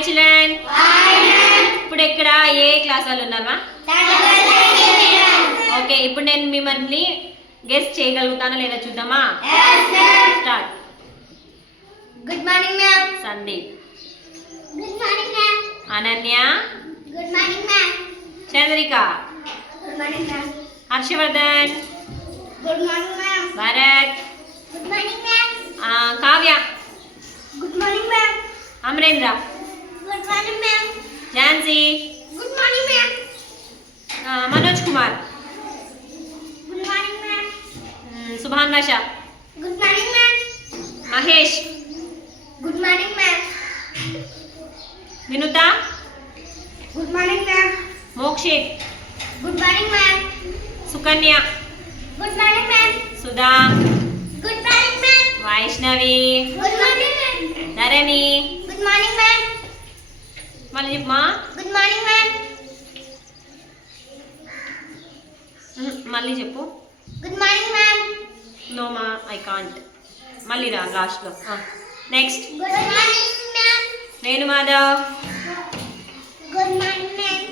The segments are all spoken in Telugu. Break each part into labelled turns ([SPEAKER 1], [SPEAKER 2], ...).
[SPEAKER 1] హాయ్ చిల్డ్రన్ ఇప్పుడు ఎక్కడ ఏ క్లాస్ వాళ్ళు ఉన్నారమ్మా ఓకే ఇప్పుడు నేను మిమ్మల్ని గెస్ట్ చేయగలుగుతానా లేదా చూద్దామా? Start
[SPEAKER 2] good morning ma'am
[SPEAKER 1] Sandeep
[SPEAKER 2] good morning ma'am
[SPEAKER 1] Ananya
[SPEAKER 2] good morning ma'am
[SPEAKER 1] Chandrika
[SPEAKER 2] good morning ma'am
[SPEAKER 1] Harshavardhan
[SPEAKER 2] good morning ma'am
[SPEAKER 1] Bharat
[SPEAKER 2] good morning ma'am
[SPEAKER 1] Kavya
[SPEAKER 2] good morning ma'am
[SPEAKER 1] Amarendra
[SPEAKER 2] good morning ma'am
[SPEAKER 1] Jhansi
[SPEAKER 2] good morning ma'am
[SPEAKER 1] ah, Manoj Kumar
[SPEAKER 2] good morning ma'am
[SPEAKER 1] hmm, Subhan Basha
[SPEAKER 2] good morning ma'am
[SPEAKER 1] Mahesh
[SPEAKER 2] good morning ma'am
[SPEAKER 1] Vinutha
[SPEAKER 2] good morning ma'am
[SPEAKER 1] Mokshith
[SPEAKER 2] good morning ma'am
[SPEAKER 1] Sukanya
[SPEAKER 2] good morning ma'am
[SPEAKER 1] Sudha
[SPEAKER 2] good morning ma'am
[SPEAKER 1] Vaishnavi
[SPEAKER 2] good morning ma'am
[SPEAKER 1] Dharani
[SPEAKER 2] good morning ma'am
[SPEAKER 1] మళ్ళీ చెప్పమా
[SPEAKER 2] గుడ్ మార్నింగ్ మ్యామ్
[SPEAKER 1] మళ్ళీ చెప్పు.
[SPEAKER 2] గుడ్ మార్నింగ్ మ్యామ్
[SPEAKER 1] నో మా ఐ కాంట్ మళ్ళీ రా లాస్ట్లో next
[SPEAKER 2] good morning ma'am
[SPEAKER 1] Venu Madhav.
[SPEAKER 2] Good morning ma'am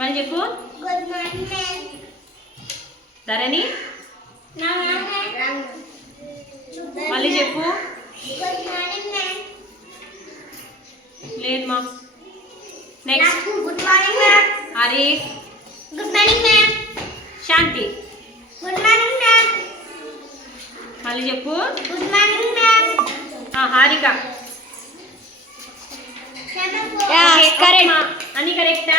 [SPEAKER 1] మళ్ళీ చెప్పు.
[SPEAKER 2] Good morning ma'am
[SPEAKER 1] Dharani. మళ్ళీ చెప్పు.
[SPEAKER 2] గుడ్ మార్నింగ్
[SPEAKER 1] లేదు మా next
[SPEAKER 2] good morning ma'am
[SPEAKER 1] Harif
[SPEAKER 2] good morning ma'am
[SPEAKER 1] Shanti
[SPEAKER 2] good morning ma'am
[SPEAKER 1] మళ్ళీ చెప్పు.
[SPEAKER 2] గుడ్ మార్నింగ్ మ్యామ్
[SPEAKER 1] ఆ, హారిక. అమ్మా. అన్ని కరెక్టా.